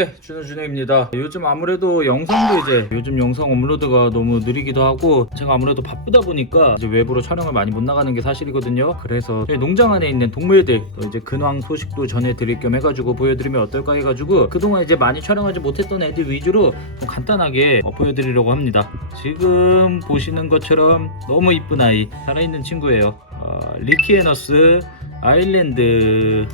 네, 준호준호입니다. 요즘 아무래도 영상도 이제 요즘 영상 업로드가 너무 느리기도 하고 제가 아무래도 바쁘다 보니까 이제 외부로 촬영을 많이 못 나가는 게 사실이거든요. 그래서 저희 농장 안에 있는 동물들 또 이제 근황 소식도 전해드릴 겸 해가지고 보여드리면 어떨까 해가지고 그동안 이제 많이 촬영하지 못했던 애들 위주로 좀 간단하게 어, 보여드리려고 합니다. 지금 보시는 것처럼 너무 이쁜 아이 살아있는 친구예요. 어, 리키에너스 아일랜드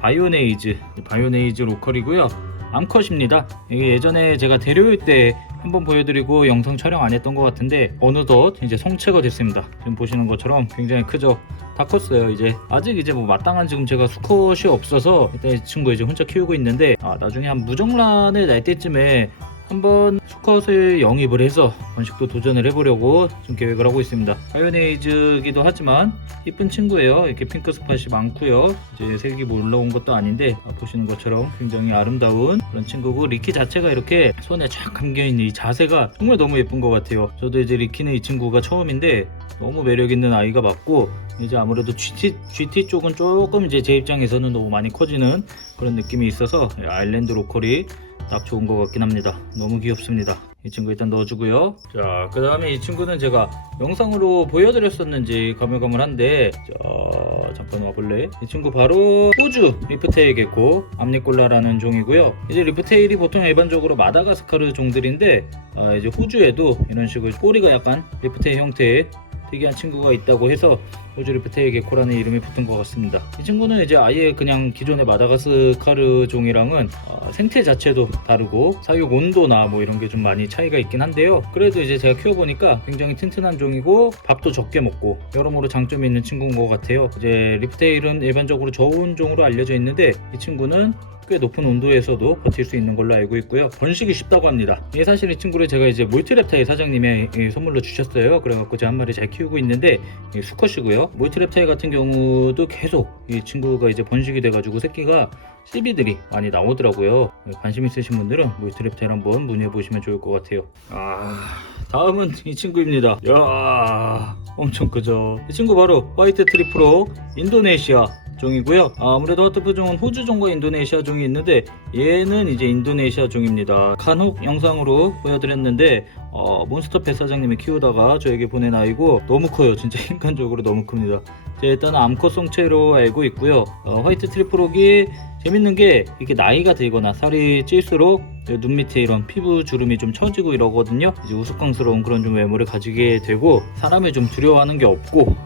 바이오네이즈 바이오네이즈 로컬이고요 암컷입니다. 이게 예전에 제가 데려올 때 한번 보여드리고 영상 촬영 안 했던 것 같은데 어느덧 이제 성체가 됐습니다. 지금 보시는 것처럼 굉장히 크죠? 다 컸어요 이제. 아직 이제 뭐 마땅한 지금 제가 수컷이 없어서 일단 이 친구 이제 혼자 키우고 있는데 아, 나중에 한 무정란을 날 때쯤에 한번 수컷을 영입을 해서 번식도 도전을 해보려고 좀 계획을 하고 있습니다. 하이오네이즈기도 하지만 이쁜 친구예요. 이렇게 핑크 스팟이 많고요. 이제 색이 뭐 올라온 것도 아닌데 아, 보시는 것처럼 굉장히 아름다운 그런 친구고 리키 자체가 이렇게 손에 쫙 감겨 있는 이 자세가 정말 너무 예쁜 것 같아요. 저도 이제 리키는 이 친구가 처음인데 너무 매력 있는 아이가 맞고 이제 아무래도 GT, GT 쪽은 조금 이제 제 입장에서는 너무 많이 커지는 그런 느낌이 있어서 아일랜드 로컬이 딱 좋은 것 같긴 합니다. 너무 귀엽습니다. 이 친구 일단 넣어주고요. 자, 그 다음에 이 친구는 제가 영상으로 보여드렸었는지 가물가물한데, 자, 잠깐 와볼래? 이 친구 바로 호주 리프테일 개코 암니콜라라는 종이고요. 이제 리프테일이 보통 일반적으로 마다가스카르 종들인데, 아, 이제 호주에도 이런 식으로 꼬리가 약간 리프테일 형태의 특이한 친구가 있다고 해서 호주 리프테일 개코라는 이름이 붙은 것 같습니다. 이 친구는 이제 아예 그냥 기존의 마다가스카르 종이랑은 어, 생태 자체도 다르고 사육 온도나 뭐 이런 게 좀 많이 차이가 있긴 한데요. 그래도 이제 제가 키워보니까 굉장히 튼튼한 종이고 밥도 적게 먹고 여러모로 장점이 있는 친구인 것 같아요. 이제 리프테일은 일반적으로 저온 종으로 알려져 있는데 이 친구는 꽤 높은 온도에서도 버틸 수 있는 걸로 알고 있고요. 번식이 쉽다고 합니다. 이게 사실 이 친구를 제가 이제 몰티랩타이 사장님의 이 선물로 주셨어요. 그래갖고 제가 한 마리 잘 키우고 있는데 이 수컷이고요. 몰티랩타이 같은 경우도 계속 이 친구가 이제 번식이 돼가지고 새끼가 씨비들이 많이 나오더라고요. 관심 있으신 분들은 몰티랩타이 한번 문의해 보시면 좋을 것 같아요. 아 다음은 이 친구입니다. 야 엄청 크죠. 이 친구 바로 화이트 트리프로 인도네시아 종이고요. 아, 아무래도 하트프 종은 호주 종과 인도네시아 종이 있는데 얘는 이제 인도네시아 종입니다. 간혹 영상으로 보여드렸는데 어, 몬스터펫 사장님이 키우다가 저에게 보낸 아이고 너무 커요. 진짜 인간적으로 너무 큽니다. 자, 일단 암컷 성체로 알고 있고요. 어, 화이트 트리프록이 재밌는 게 이렇게 나이가 들거나 살이 찔수록 눈 밑에 이런 피부 주름이 좀 처지고 이러거든요. 이제 우스꽝스러운 그런 좀 외모를 가지게 되고 사람을 좀 두려워하는 게 없고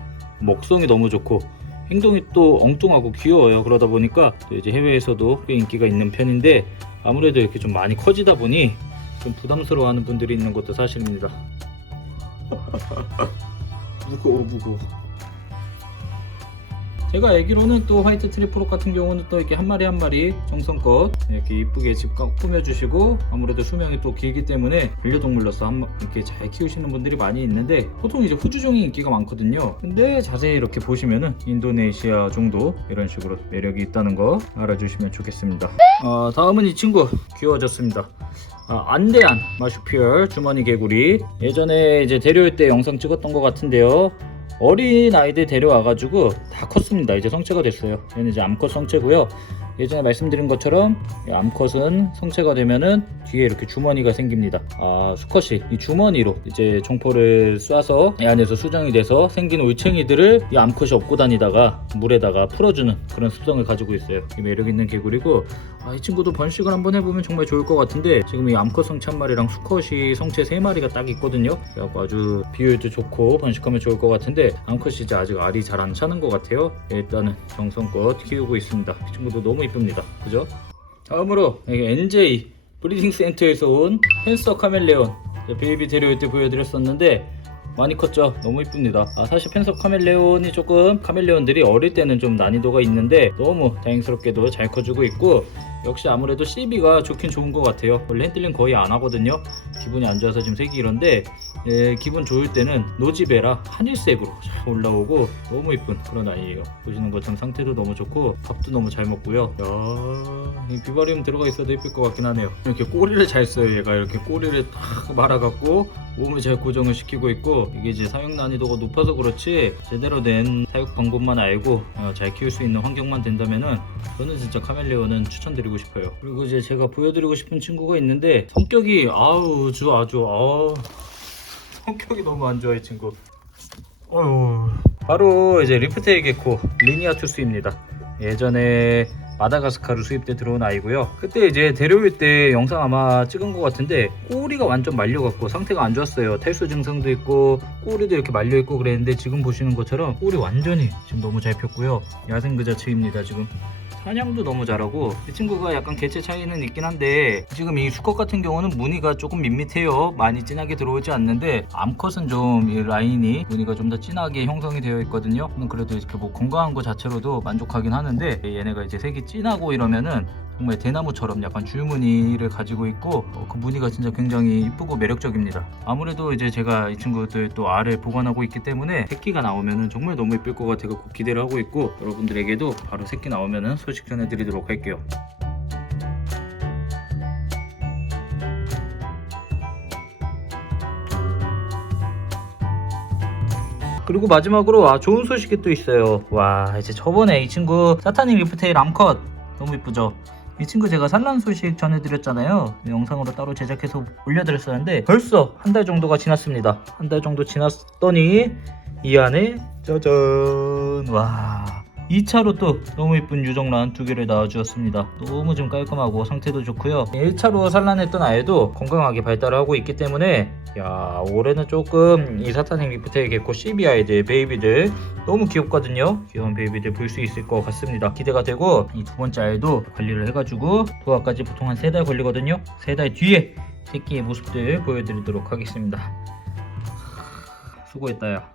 먹성이 너무 좋고 행동이 또 엉뚱하고 귀여워요. 그러다 보니까 또 이제 해외에서도 꽤 인기가 있는 편인데 아무래도 이렇게 좀 많이 커지다 보니 좀 부담스러워하는 분들이 있는 것도 사실입니다. 무거워 무거워. 제가 알기로는 또 화이트 트리프록 같은 경우는 또 이렇게 한 마리 한 마리 정성껏 이렇게 이쁘게 집 가- 꾸며주시고 아무래도 수명이 또 길기 때문에 반려동물로서 한, 마- 이렇게 잘 키우시는 분들이 많이 있는데 보통 이제 호주종이 인기가 많거든요. 근데 자세히 이렇게 보시면은 인도네시아 종도 이런 식으로 매력이 있다는 거 알아주시면 좋겠습니다. 어, 다음은 이 친구 귀여워졌습니다. 아, 안대한 마슈피얼 주머니 개구리 예전에 이제 데려올 때 영상 찍었던 것 같은데요. 어린 아이들 데려와가지고 다 컸습니다. 이제 성체가 됐어요. 얘는 이제 암컷 성체고요. 예전에 말씀드린 것처럼 이 암컷은 성체가 되면은 뒤에 이렇게 주머니가 생깁니다. 아 수컷이 이 주머니로 이제 종포를 쏴서 이 안에서 수정이 돼서 생긴 올챙이들을 이 암컷이 업고 다니다가 물에다가 풀어주는 그런 습성을 가지고 있어요. 이 매력 있는 개구리고 아, 이 친구도 번식을 한번 해보면 정말 좋을 것 같은데 지금 이 암컷 성체 한 마리랑 수컷이 성체 세 마리가 딱 있거든요. 그래갖고 아주 비율도 좋고 번식하면 좋을 것 같은데 암컷이 이제 아직 알이 잘 안 차는 것 같아요. 일단은 정성껏 키우고 있습니다. 이 친구도 너무 이쁩니다. 그죠? 다음으로 NJ 브리딩 센터에서 온 펜서 카멜레온 베이비 데려올 때 보여드렸었는데 많이 컸죠? 너무 이쁩니다. 아, 사실 펜서 카멜레온이 조금 카멜레온들이 어릴 때는 좀 난이도가 있는데 너무 다행스럽게도 잘 커주고 있고 역시 아무래도 CB가 좋긴 좋은 것 같아요. 원래 핸들링 거의 안 하거든요. 기분이 안 좋아서 지금 색이 이런데 예, 기분 좋을 때는 노지베라 한일색으로 잘 올라오고 너무 이쁜 그런 아이예요. 보시는 것처럼 상태도 너무 좋고 밥도 너무 잘 먹고요. 야, 이 비바리움 들어가 있어도 예쁠 것 같긴 하네요. 이렇게 꼬리를 잘 써요. 얘가 이렇게 꼬리를 탁 말아갖고 몸을 잘 고정을 시키고 있고 이게 이제 사육 난이도가 높아서 그렇지 제대로 된 사육 방법만 알고 어, 잘 키울 수 있는 환경만 된다면은 저는 진짜 카멜레온은 추천드리고 싶어요. 그리고 이제 제가 보여드리고 싶은 친구가 있는데 성격이 아우 주 아주 아 성격이 너무 안 좋아 이 친구. 어휴. 바로 이제 리프테일 게코 리니아 투스입니다. 예전에 마다가스카르 수입 때 들어온 아이고요. 그때 이제 데려올 때 영상 아마 찍은 것 같은데 꼬리가 완전 말려갖고 상태가 안 좋았어요. 탈수 증상도 있고 꼬리도 이렇게 말려 있고 그랬는데 지금 보시는 것처럼 꼬리 완전히 지금 너무 잘 폈고요. 야생 그 자체입니다 지금. 사냥도 너무 잘하고 이 친구가 약간 개체 차이는 있긴 한데 지금 이 수컷 같은 경우는 무늬가 조금 밋밋해요. 많이 진하게 들어오지 않는데 암컷은 좀 이 라인이 무늬가 좀 더 진하게 형성이 되어 있거든요. 그래도 이렇게 뭐 건강한 거 자체로도 만족하긴 하는데 얘네가 이제 색이 진하고 이러면은 정말 대나무처럼 약간 줄무늬를 가지고 있고 어, 그 무늬가 진짜 굉장히 이쁘고 매력적입니다. 아무래도 이제 제가 이 친구들 또 알을 보관하고 있기 때문에 새끼가 나오면은 정말 너무 이쁠 것 같아서 기대를 하고 있고 여러분들에게도 바로 새끼 나오면은 소식 전해드리도록 할게요. 그리고 마지막으로 아 좋은 소식이 또 있어요. 와 이제 저번에 이 친구 사타닉 리프테일 암컷 너무 이쁘죠? 이 친구 제가 산란 소식 전해드렸잖아요. 영상으로 따로 제작해서 올려드렸었는데 벌써 한 달 정도가 지났습니다. 한 달 정도 지났더니 이 안에 짜잔 와 2차로 또 너무 이쁜 유정란 두 개를 낳아주었습니다. 너무 좀 깔끔하고 상태도 좋고요. 1차로 산란했던 아이도 건강하게 발달을 하고 있기 때문에 야 올해는 조금 이 사타닉 리프테일 개코 CB 아이들 베이비들 너무 귀엽거든요. 귀여운 베이비들 볼 수 있을 것 같습니다. 기대가 되고 이 두 번째 아이도 관리를 해가지고 도화까지 보통 한 세 달 걸리거든요. 세 달 뒤에 새끼의 모습들 보여드리도록 하겠습니다. 수고했다 야.